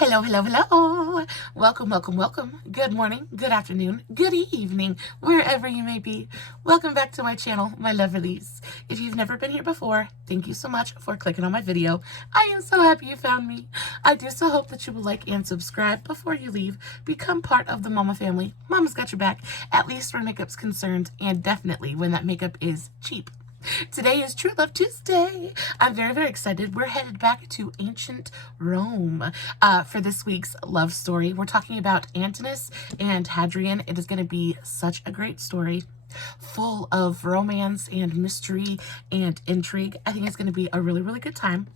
Hello, hello, hello. Welcome, welcome, welcome. Good morning, good afternoon, good evening, wherever you may be. Welcome back to my channel, my lovelies. If you've never been here before, thank you so much for clicking on my video. I am so happy you found me. I do so hope that you will like and subscribe before you leave. Become part of the Mama family. Mama's got your back, at least where makeup's concerned, and definitely when that makeup is cheap. Today is True Love Tuesday. I'm very, very excited. We're headed back to ancient Rome for this week's love story. We're talking about Antinous and Hadrian. It is going to be such a great story, full of romance and mystery and intrigue. I think it's going to be a really, really good time.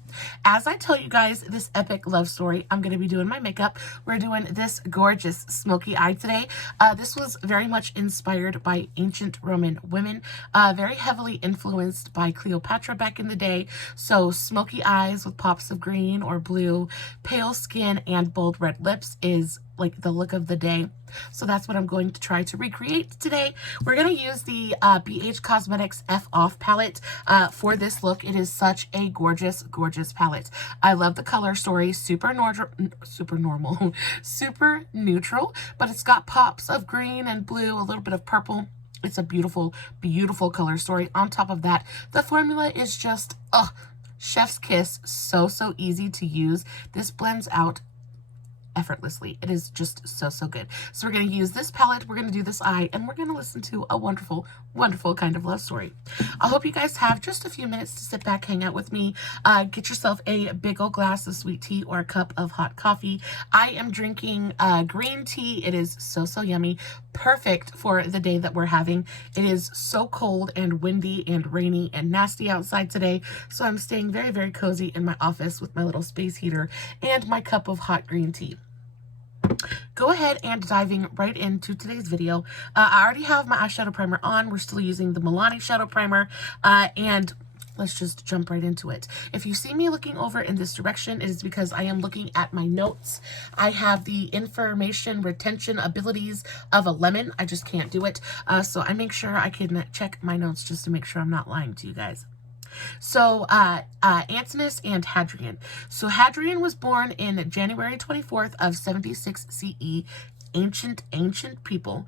As I tell you guys this epic love story, I'm going to be doing my makeup. We're doing this gorgeous smoky eye today. This was very much inspired by ancient Roman women, very heavily influenced by Cleopatra back in the day. So smoky eyes with pops of green or blue, pale skin, and bold red lips is like the look of the day. So that's what I'm going to try to recreate today. We're going to use the BH Cosmetics F Off palette for this look. It is such a gorgeous, gorgeous palette. I love the color story. Super normal, super neutral, but it's got pops of green and blue, a little bit of purple. It's a beautiful, beautiful color story. On top of that, the formula is just, chef's kiss. So easy to use. This blends out effortlessly. It is just so good. So we're going to use this palette, we're going to do this eye, and we're going to listen to a wonderful kind of love story. I hope you guys have just a few minutes to sit back, hang out with me, get yourself a big old glass of sweet tea or a cup of hot coffee. I am drinking green tea. It is so yummy, perfect for the day that we're having. It is so cold and windy and rainy and nasty outside today, so I'm staying very cozy in my office with my little space heater and my cup of hot green tea. Go ahead and diving right into today's video. I already have my eyeshadow primer on. We're still using the Milani shadow primer, and let's just jump right into it. If you see me looking over in this direction, it is because I am looking at my notes. I have the information retention abilities of a lemon. I just can't do it. So I make sure I can check my notes just to make sure I'm not lying to you guys. So, Antinous and Hadrian. So Hadrian was born in January 24th of 76 CE, ancient people,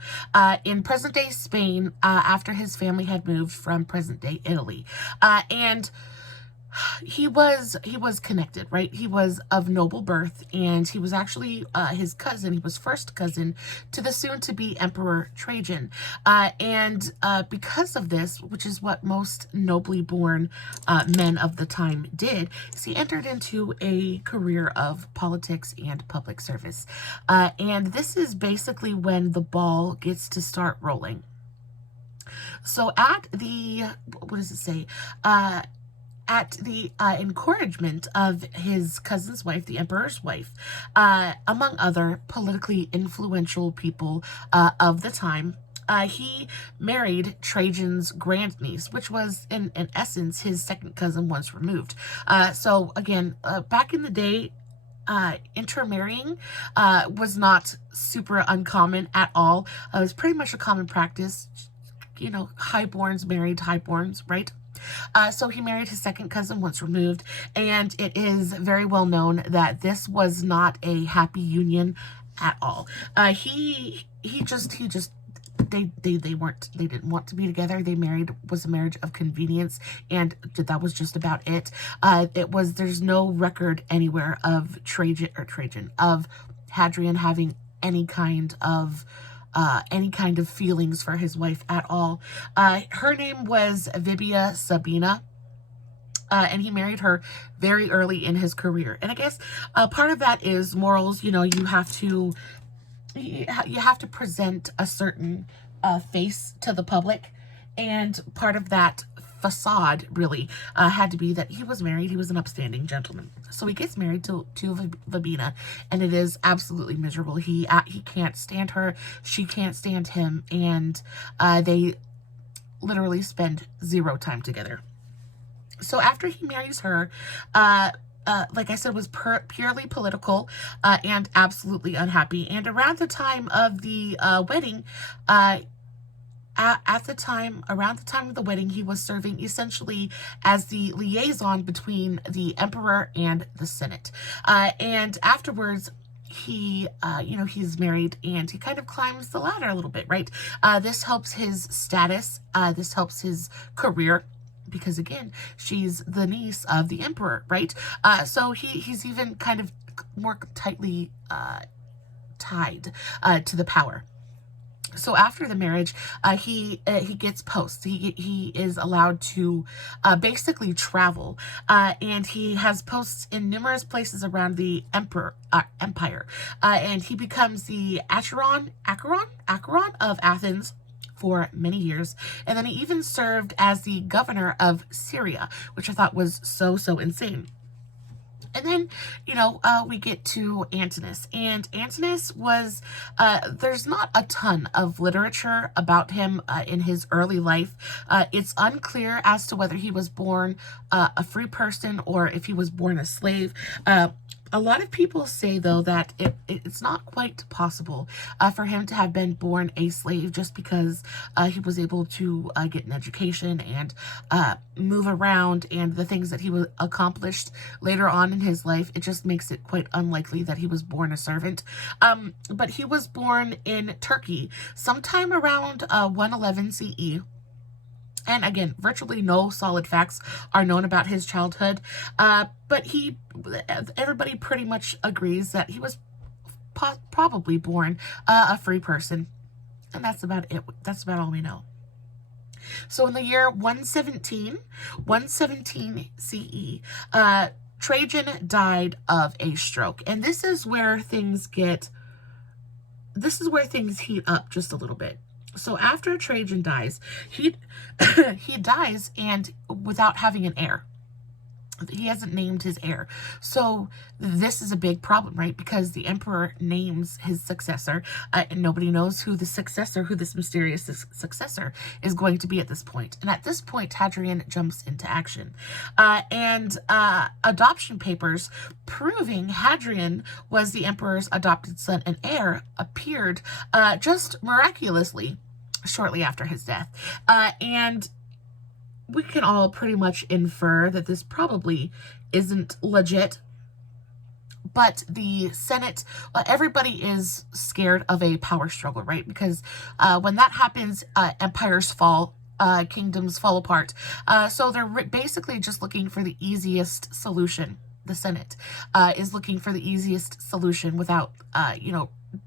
in present-day Spain, after his family had moved from present-day Italy. And he was connected, right? He was of noble birth, and he was actually his cousin. He was first cousin to the soon-to-be Emperor Trajan. And because of this, which is what most nobly born men of the time did, is he entered into a career of politics and public service. And this is basically when the ball gets to start rolling. So at the, what does it say? At the encouragement of his cousin's wife, the emperor's wife, among other politically influential people of the time, he married Trajan's grandniece, which was, in essence, his second cousin once removed. So, again, back in the day, intermarrying was not super uncommon at all. It was pretty much a common practice. You know, highborns married highborns, right? So he married his second cousin once removed, and it is very well known that this was not a happy union at all. They didn't want to be together. They married, was a marriage of convenience, and that was just about it. There's no record anywhere of of Hadrian having any kind of feelings for his wife at all. Her name was Vibia Sabina, and he married her very early in his career. And I guess part of that is morals. You know, you have to present a certain face to the public, and part of that facade really had to be that he was married. He was an upstanding gentleman. So he gets married to Vibina, and it is absolutely miserable. He can't stand her, she can't stand him, and they literally spend zero time together. So after he marries her, like I said, was purely political and absolutely unhappy. And around the time of the wedding, around the time of the wedding, he was serving essentially as the liaison between the emperor and the Senate. And afterwards, he's married and he kind of climbs the ladder a little bit, right? This helps his status. This helps his career. Because again, she's the niece of the emperor, right? So he's even kind of more tightly tied to the power. So after the marriage, he gets posts. He is allowed to basically travel, and he has posts in numerous places around the empire, and he becomes the Acheron of Athens for many years, and then he even served as the governor of Syria, which I thought was so insane. And then, we get to Antinous. And Antinous was, there's not a ton of literature about him in his early life. It's unclear as to whether he was born a free person or if he was born a slave. A lot of people say, though, that it's not quite possible for him to have been born a slave just because he was able to get an education and move around, and the things that he accomplished later on in his life, it just makes it quite unlikely that he was born a servant. But he was born in Turkey sometime around 111 CE. And again, virtually no solid facts are known about his childhood, but everybody pretty much agrees that he was probably born a free person, and that's about it. That's about all we know. So in the year 117 CE, Trajan died of a stroke, and this is where things heat up just a little bit. So after Trajan dies, he dies and without having an heir. He hasn't named his heir. So this is a big problem, right? Because the emperor names his successor, and nobody knows who this mysterious successor is going to be at this point. And at this point, Hadrian jumps into action. And adoption papers proving Hadrian was the emperor's adopted son and heir appeared just miraculously shortly after his death. And we can all pretty much infer that this probably isn't legit. But the Senate, everybody is scared of a power struggle, right? Because when that happens, empires fall, kingdoms fall apart. So they're basically just looking for the easiest solution. The Senate is looking for the easiest solution without,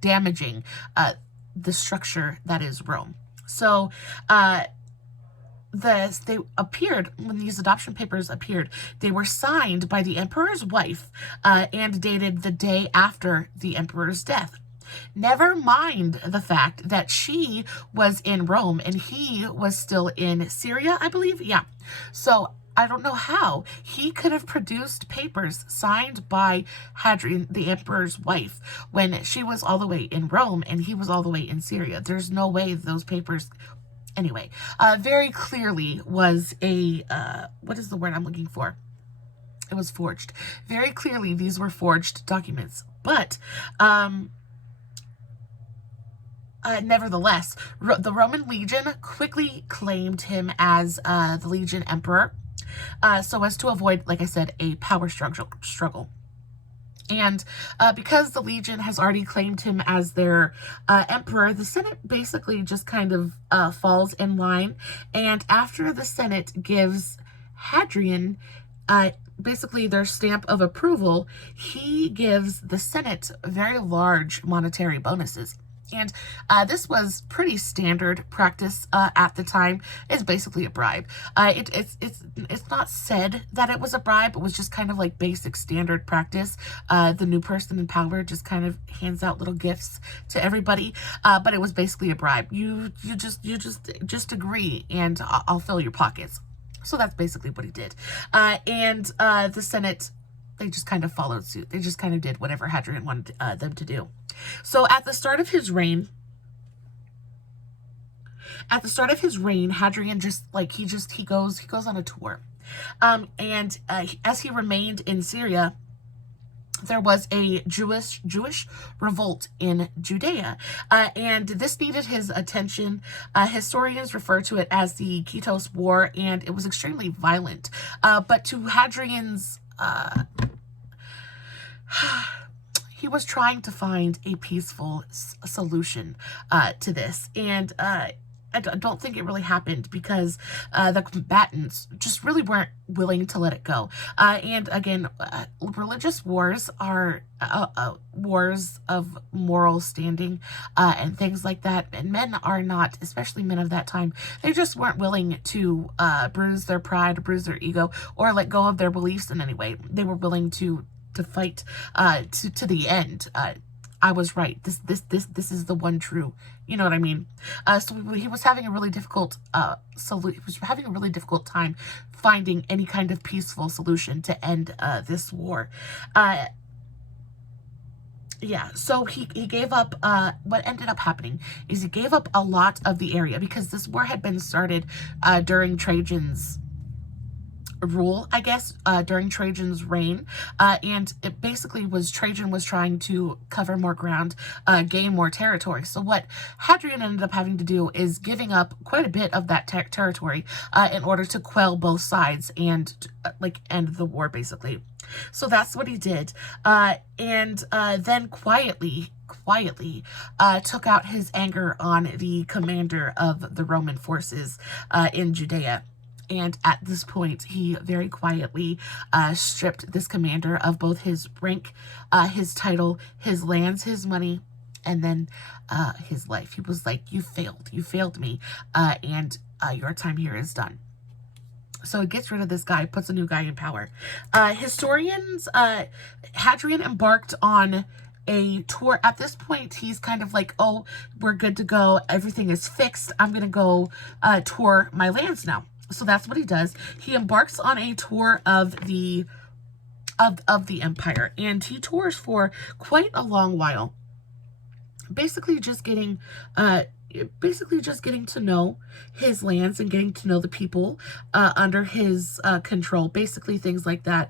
damaging the structure that is Rome. So, they appeared, when these adoption papers appeared, they were signed by the emperor's wife and dated the day after the emperor's death. Never mind the fact that she was in Rome and he was still in Syria, I believe. Yeah. So I don't know how he could have produced papers signed by Hadrian, the emperor's wife, when she was all the way in Rome and he was all the way in Syria. There's no way those papers... Anyway, very clearly was what is the word I'm looking for? It was forged. Very clearly, these were forged documents. But, nevertheless, the Roman legion quickly claimed him as the legion emperor, so as to avoid, like I said, a power struggle. And because the legion has already claimed him as their emperor, the Senate basically just kind of falls in line. And after the Senate gives Hadrian basically their stamp of approval, he gives the Senate very large monetary bonuses. And this was pretty standard practice at the time. It's basically a bribe. It's not said that it was a bribe. It was just kind of like basic standard practice. The new person in power just kind of hands out little gifts to everybody. But it was basically a bribe. You just agree, and I'll fill your pockets. So that's basically what he did. And the Senate, they just kind of followed suit. They just kind of did whatever Hadrian wanted them to do. So at the start of his reign, Hadrian he goes on a tour. And as he remained in Syria, there was a Jewish revolt in Judea, and this needed his attention. Historians refer to it as the Kitos War, and it was extremely violent. But to Hadrian's he was trying to find a peaceful solution to this. And I don't think it really happened because the combatants just really weren't willing to let it go. And again, religious wars are wars of moral standing and things like that. And men are not, especially men of that time, they just weren't willing to bruise their pride, bruise their ego, or let go of their beliefs in any way. They were willing to fight to the end. I was right. This is the one true. You know what I mean? So he was having a really difficult he was having a really difficult time finding any kind of peaceful solution to end this war. Yeah, so he gave up. What ended up happening is he gave up a lot of the area because this war had been started during Trajan's rule, I guess, during Trajan's reign, and it basically was Trajan was trying to cover more ground, gain more territory. So what Hadrian ended up having to do is giving up quite a bit of that territory in order to quell both sides and like end the war, basically. So that's what he did, and then quietly took out his anger on the commander of the Roman forces in Judea. And at this point, he very quietly stripped this commander of both his rank, his title, his lands, his money, and then his life. He was like, you failed me, and your time here is done. So it gets rid of this guy, puts a new guy in power. Historians, Hadrian embarked on a tour. At this point, he's kind of like, oh, we're good to go. Everything is fixed. I'm going to go tour my lands now. So that's what he does. He embarks on a tour of the empire, and he tours for quite a long while. Basically just getting to know his lands and getting to know the people under his control. Basically things like that.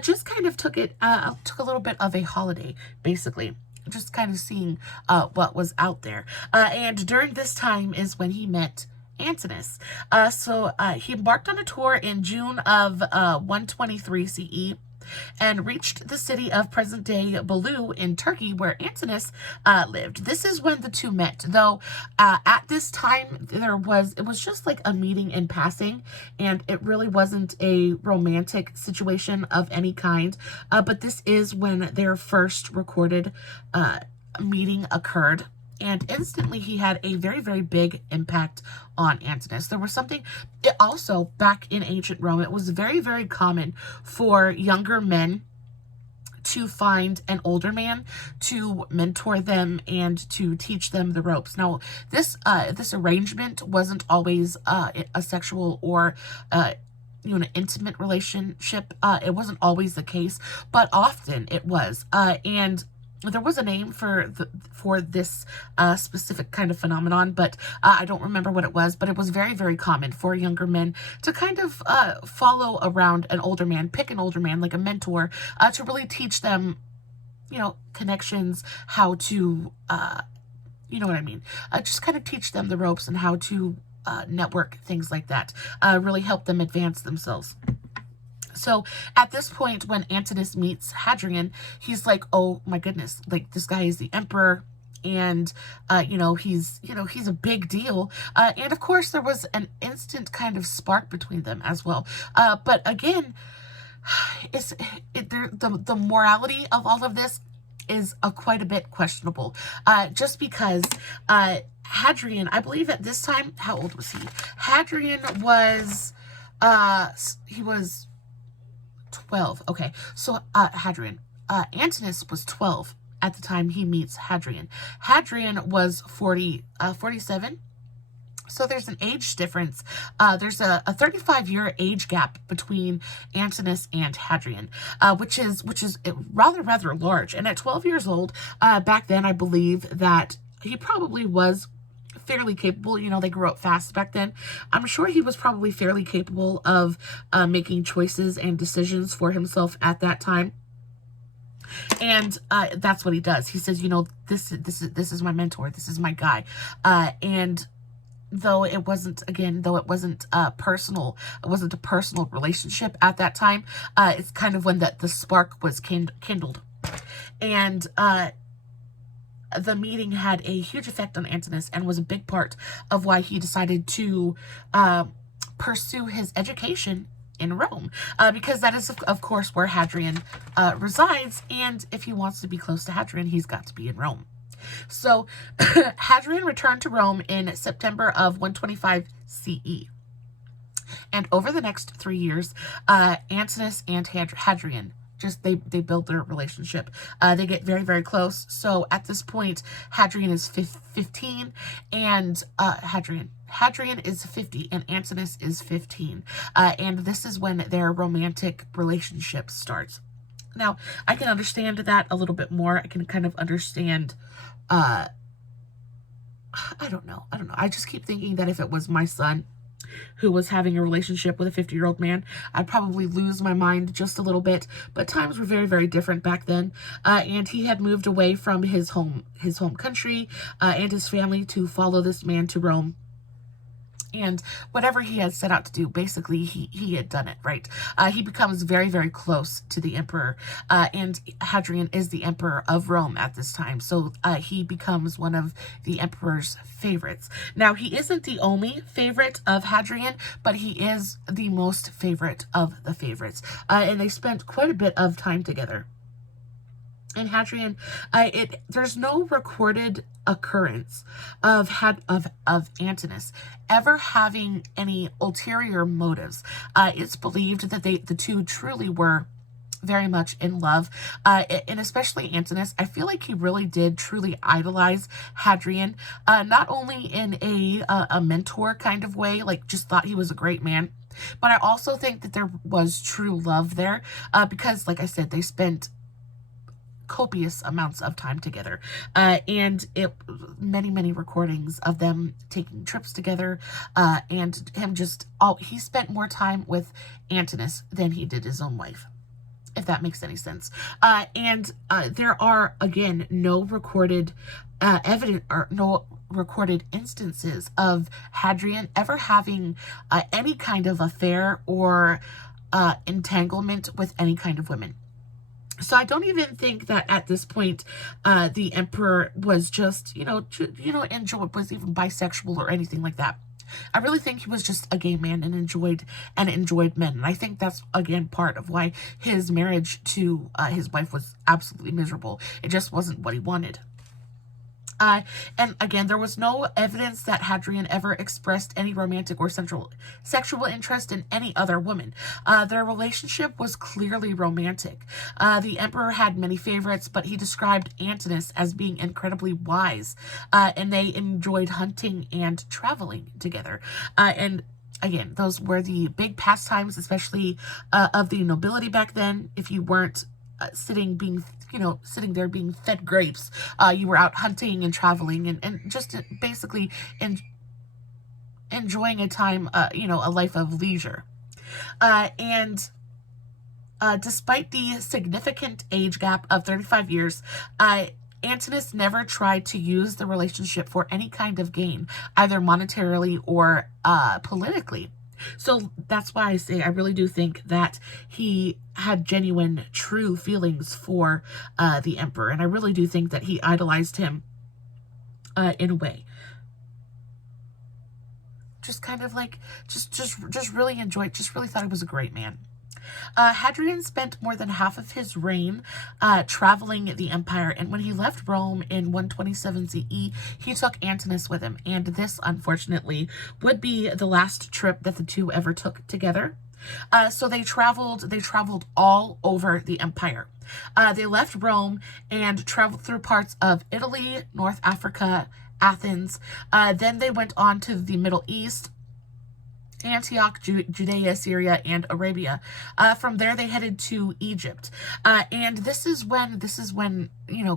Just kind of took a little bit of a holiday, basically. Just kind of seeing what was out there. And during this time is when he met Antinous. So he embarked on a tour in June of 123 CE and reached the city of present-day Balu in Turkey, where Antinous lived. This is when the two met, though at this time it was just like a meeting in passing, and it really wasn't a romantic situation of any kind, but this is when their first recorded meeting occurred. And instantly he had a very, very big impact on Antinous. There was something, also back in ancient Rome, it was very, very common for younger men to find an older man to mentor them and to teach them the ropes. Now, this arrangement wasn't always a sexual or an intimate relationship. It wasn't always the case, but often it was. And there was a name for this specific kind of phenomenon, but I don't remember what it was, but it was very, very common for younger men to kind of follow around an older man, pick an older man, like a mentor, to really teach them, connections, how to, you know what I mean? Just kind of teach them the ropes and how to network, things like that, really help them advance themselves. So at this point, when Antinous meets Hadrian, he's like, oh my goodness, like this guy is the emperor, and he's a big deal. And of course there was an instant kind of spark between them as well. But again, the morality of all of this is quite a bit questionable. Just because Hadrian, I believe at this time, how old was he? Hadrian was he was 12. Okay, so Hadrian, Antinous was 12 at the time he meets Hadrian. Hadrian was 47. So there's an age difference. There's a 35-year age gap between Antinous and Hadrian, which is rather large. And at 12 years old, back then, I believe that he probably was fairly capable. They grew up fast back then. I'm sure he was probably fairly capable of making choices and decisions for himself at that time. And that's what he does. He says, this is my mentor. This is my guy. And though it wasn't personal, it wasn't a personal relationship at that time, it's kind of when the spark was kindled. And the meeting had a huge effect on Antinous and was a big part of why he decided to pursue his education in Rome, because that is, of course, where Hadrian resides, and if he wants to be close to Hadrian, he's got to be in Rome. So Hadrian returned to Rome in September of 125 CE. And over the next 3 years, Antinous and Hadrian they build their relationship. They get very, very close. So at this point, Hadrian is 15, and Hadrian is 50, and Antinous is 15. And this is when their romantic relationship starts. Now, I can understand that a little bit more. I can kind of understand, I don't know. I just keep thinking that if it was my son who was having a relationship with a 50-year-old man, I'd probably lose my mind just a little bit. But times were very, very different back then, and he had moved away from his home country and his family to follow this man to Rome. And whatever he had set out to do, basically, he had done it, right? He becomes very, very close to the emperor, and Hadrian is the emperor of Rome at this time. So he becomes one of the emperor's favorites. Now, he isn't the only favorite of Hadrian, but he is the most favorite of the favorites. And they spent quite a bit of time together. And Hadrian, there's no recorded occurrence of Antinous ever having any ulterior motives. It's believed that the two truly were very much in love, and especially Antinous. I feel like he really did truly idolize Hadrian, not only in a mentor kind of way, like just thought he was a great man, but I also think that there was true love there, because, like I said, they spent copious amounts of time together, and many recordings of them taking trips together, and him he spent more time with Antinous than he did his own wife, if that makes any sense. And there are, again, no recorded evidence or no recorded instances of Hadrian ever having any kind of affair or entanglement with any kind of women. So I don't even think that at this point the emperor was just, was even bisexual or anything like that. I really think he was just a gay man and enjoyed men. And I think that's, again, part of why his marriage to his wife was absolutely miserable. It just wasn't what he wanted. And again, there was no evidence that Hadrian ever expressed any romantic or sexual interest in any other woman. Their relationship was clearly romantic. The emperor had many favorites, but he described Antinous as being incredibly wise, and they enjoyed hunting and traveling together. And again, those were the big pastimes, especially of the nobility back then. If you weren't sitting there being fed grapes, you were out hunting and traveling and just basically enjoying a time, a life of leisure. And despite the significant age gap of 35 years, Antinous never tried to use the relationship for any kind of gain, either monetarily or politically. So that's why I say I really do think that he had genuine, true feelings for the emperor. And I really do think that he idolized him in a way. Just kind of like, just really enjoyed, just really thought he was a great man. Hadrian spent more than half of his reign traveling the empire, and when he left Rome in 127 CE, he took Antinous with him, and this, unfortunately, would be the last trip that the two ever took together. So they traveled all over the empire. They left Rome and traveled through parts of Italy, North Africa, Athens. Then they went on to the Middle East, Antioch, Judea, Syria, and Arabia. From there, they headed to Egypt. And this is when,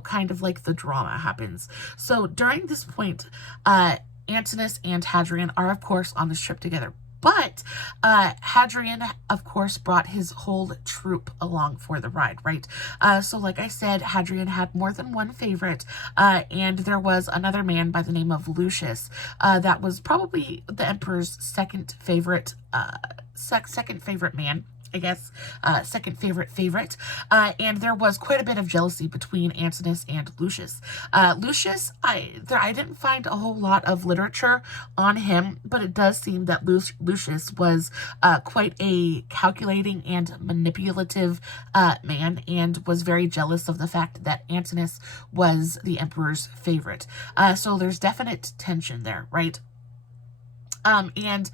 kind of like the drama happens. So during this point, Antinous and Hadrian are, of course, on this trip together. But Hadrian, of course, brought his whole troop along for the ride, right? So like I said, Hadrian had more than one favorite, and there was another man by the name of Lucius that was probably the emperor's second favorite man. I guess, second favorite. And there was quite a bit of jealousy between Antinous and Lucius. Lucius, I didn't find a whole lot of literature on him, but it does seem that Lucius was quite a calculating and manipulative man, and was very jealous of the fact that Antinous was the emperor's favorite. So there's definite tension there, right? And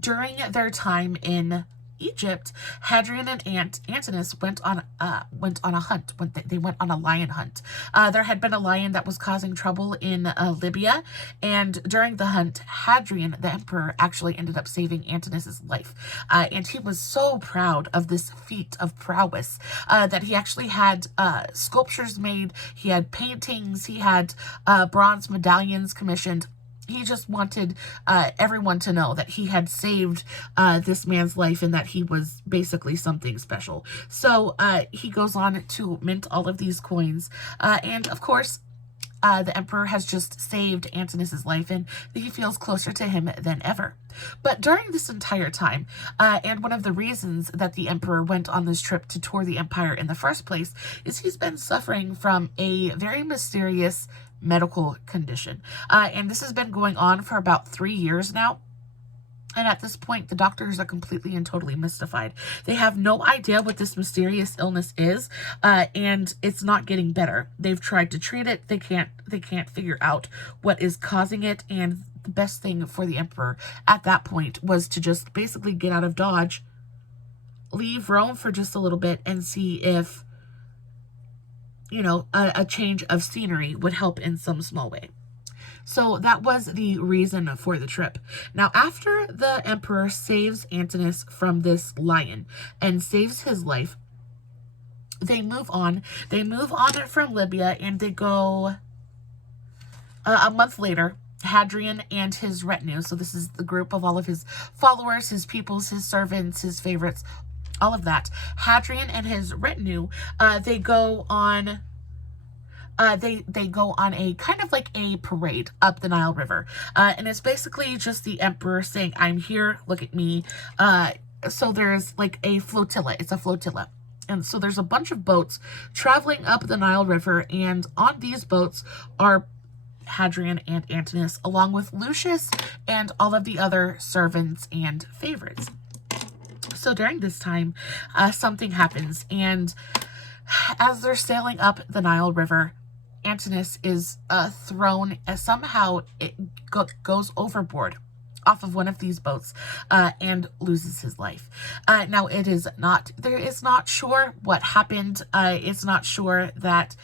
during their time in Egypt, Hadrian and Antinous went on a hunt. They went on a lion hunt. There had been a lion that was causing trouble in Libya, and during the hunt, Hadrian, the emperor, actually ended up saving Antinous's life. And he was so proud of this feat of prowess that he actually had sculptures made. He had paintings. He had bronze medallions commissioned. He just wanted everyone to know that he had saved this man's life and that he was basically something special. So he goes on to mint all of these coins. And of course, the emperor has just saved Antinous's life, and he feels closer to him than ever. But during this entire time, and one of the reasons that the emperor went on this trip to tour the empire in the first place, is he's been suffering from a very mysterious medical condition. And this has been going on for about 3 years now. And at this point, the doctors are completely and totally mystified. They have no idea what this mysterious illness is, and it's not getting better. They've tried to treat it. They can't figure out what is causing it. And the best thing for the emperor at that point was to just basically get out of Dodge, leave Rome for just a little bit, and see if, you know, a change of scenery would help in some small way. So that was the reason for the trip. Now, after the emperor saves Antinous from this lion and saves his life, they move on. They move on from Libya, and they go a month later. Hadrian and his retinue, so this is the group of all of his followers, his peoples, his servants, his favorites, all of that. Hadrian and his retinue, they go on they go on a kind of like a parade up the Nile River. And it's basically just the emperor saying, "I'm here, look at me." So there's like a flotilla. It's a flotilla. And so there's a bunch of boats traveling up the Nile River, and on these boats are Hadrian and Antinous, along with Lucius and all of the other servants and favorites. So during this time, something happens, and as they're sailing up the Nile River, Antinous is thrown, somehow it goes overboard off of one of these boats and loses his life. Now, there is not sure what happened. It's not sure that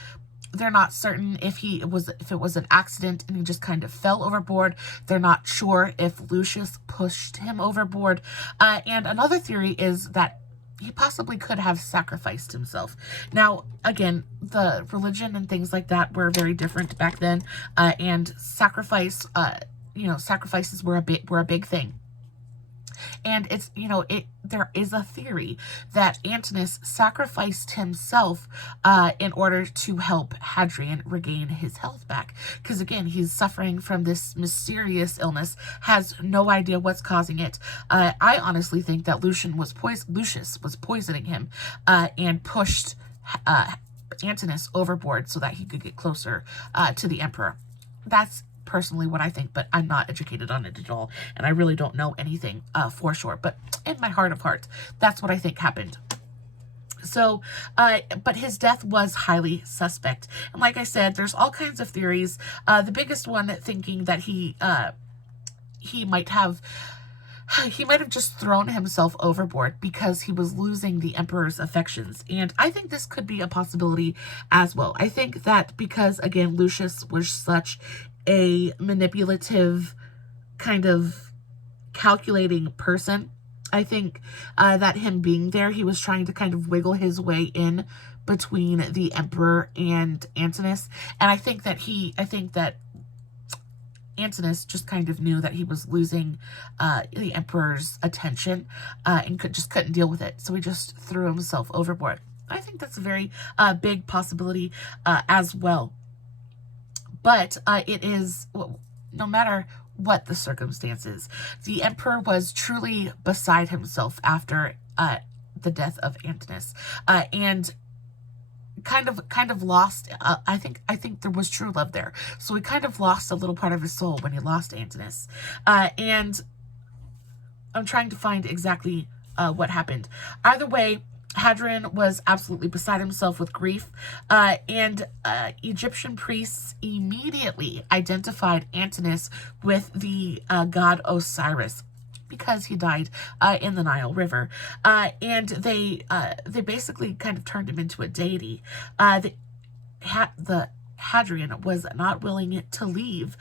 they're not certain if it was an accident and he just kind of fell overboard. They're not sure if Lucius pushed him overboard. And another theory is that he possibly could have sacrificed himself. Now, again, the religion and things like that were very different back then, and sacrifices were a big thing. And it's, there is a theory that Antinous sacrificed himself in order to help Hadrian regain his health back. Because again, he's suffering from this mysterious illness, has no idea what's causing it. I honestly think that Lucius was poisoning him and pushed Antinous overboard so that he could get closer to the emperor. That's personally what I think, but I'm not educated on it at all, and I really don't know anything for sure, but in my heart of hearts, that's what I think happened. So, but his death was highly suspect, and like I said, there's all kinds of theories. The biggest one thinking that he might have just thrown himself overboard because he was losing the emperor's affections. And I think this could be a possibility as well. I think that because, again, Lucius was such a manipulative, kind of calculating person, I think that him being there, he was trying to kind of wiggle his way in between the emperor and Antinous. And I think that Antinous just kind of knew that he was losing the emperor's attention and couldn't deal with it. So he just threw himself overboard. I think that's a very big possibility as well. But it is, no matter what the circumstances. The emperor was truly beside himself after the death of Antinous, and kind of lost. I think there was true love there, so he kind of lost a little part of his soul when he lost Antinous, and I'm trying to find exactly what happened. Either way, Hadrian was absolutely beside himself with grief, and Egyptian priests immediately identified Antinous with the god Osiris, because he died in the Nile River, and they basically kind of turned him into a deity. The Hadrian was not willing to leave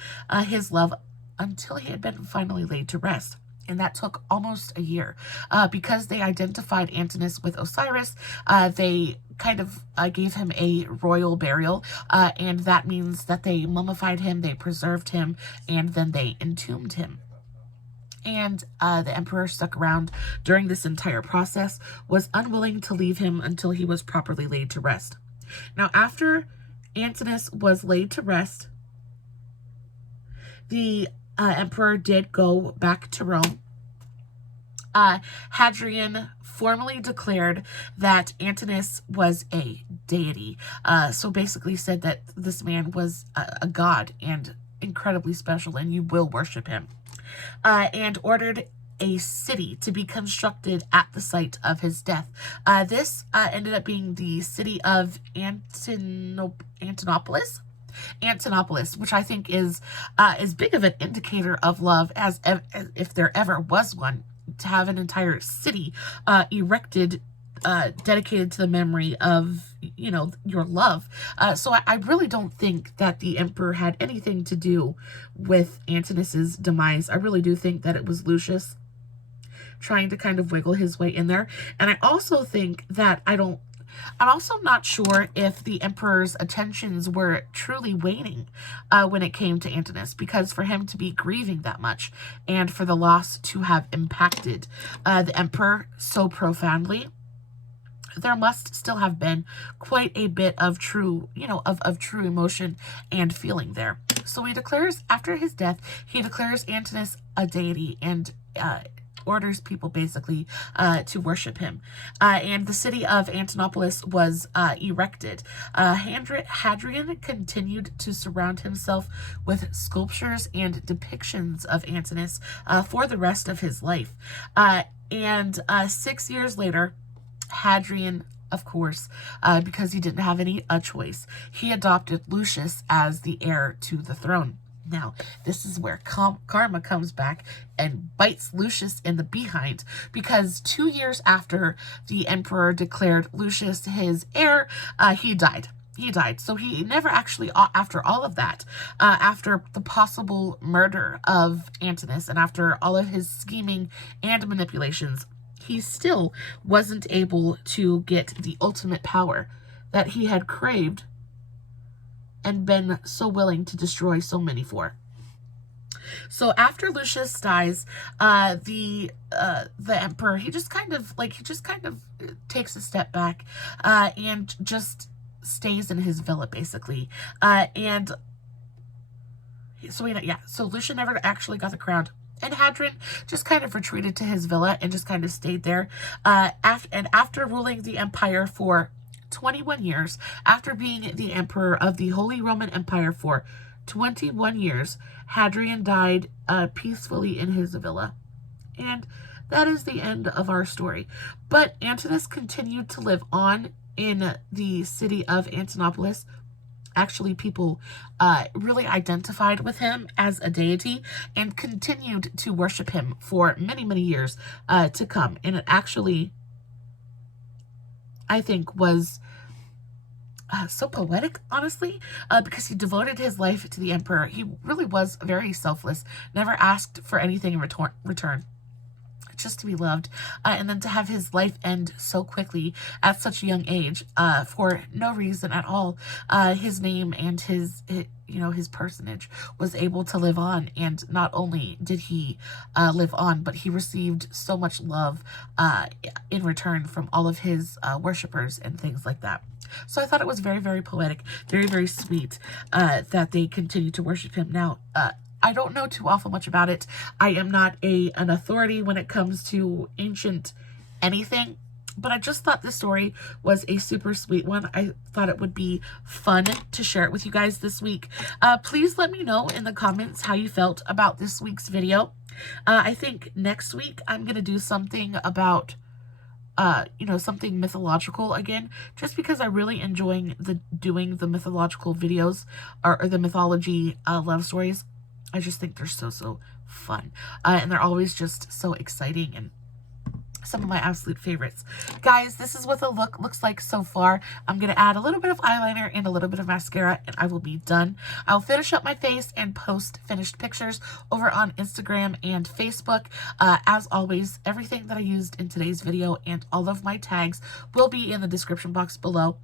his love until he had been finally laid to rest. And that took almost a year. Because they identified Antinous with Osiris, they kind of gave him a royal burial, and that means that they mummified him, they preserved him, and then they entombed him. And the emperor stuck around during this entire process, was unwilling to leave him until he was properly laid to rest. Now, after Antinous was laid to rest, the emperor did go back to Rome. Hadrian formally declared that Antinous was a deity. So basically said that this man was a god and incredibly special, and you will worship him. And ordered a city to be constructed at the site of his death. This ended up being the city of Antinopolis, which I think is as big of an indicator of love as if there ever was one, to have an entire city erected, dedicated to the memory of, you know, your love. So I really don't think that the emperor had anything to do with Antinous' demise. I really do think that it was Lucius trying to kind of wiggle his way in there. And I also think that I'm also not sure if the emperor's attentions were truly waning when it came to Antinous, because for him to be grieving that much and for the loss to have impacted the emperor so profoundly, there must still have been quite a bit of true, of true emotion and feeling there. So he declares, after his death, he declares Antinous a deity and orders people basically to worship him. And the city of Antinopolis was erected. Hadrian continued to surround himself with sculptures and depictions of Antinous for the rest of his life. And 6 years later, Hadrian, of course, because he didn't have any choice, he adopted Lucius as the heir to the throne. Now, this is where karma comes back and bites Lucius in the behind, because 2 years after the emperor declared Lucius his heir, he died. So he never actually, after all of that, after the possible murder of Antinous and after all of his scheming and manipulations, he still wasn't able to get the ultimate power that he had craved and been so willing to destroy so many for. So after Lucius dies, the emperor, he just kind of takes a step back and just stays in his villa, basically. And so Lucius never actually got the crown. And Hadrian just kind of retreated to his villa and just kind of stayed there. After ruling the empire for 21 years, after being the emperor of the Holy Roman Empire for 21 years, Hadrian died peacefully in his villa. And that is the end of our story. But Antinous continued to live on in the city of Antinopolis. Actually, people really identified with him as a deity and continued to worship him for many, many years to come. And it actually, I think, was so poetic, honestly, because he devoted his life to the emperor. He really was very selfless, never asked for anything in return. Just to be loved, and then to have his life end so quickly at such a young age, for no reason at all. His name and his personage was able to live on, and not only did he live on, but he received so much love in return from all of his worshippers and things like that. So I thought it was very, very poetic, very, very sweet that they continue to worship him. Now, I don't know too awful much about it. I am not an authority when it comes to ancient anything, but I just thought this story was a super sweet one. I thought it would be fun to share it with you guys this week. Please let me know in the comments how you felt about this week's video. I think next week I'm going to do something about, something mythological again, just because I really enjoying doing the mythological videos or the mythology love stories. I just think they're so fun. And they're always just so exciting and some of my absolute favorites. Guys, this is what the look looks like so far. I'm going to add a little bit of eyeliner and a little bit of mascara, and I will be done. I'll finish up my face and post finished pictures over on Instagram and Facebook. As always, everything that I used in today's video and all of my tags will be in the description box below.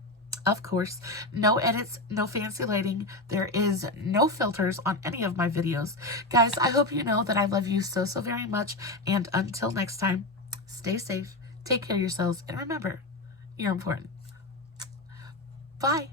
Of course, no edits, no fancy lighting. There is no filters on any of my videos. Guys, I hope you know that I love you so very much, and until next time, stay safe, take care of yourselves, and remember, you're important. Bye.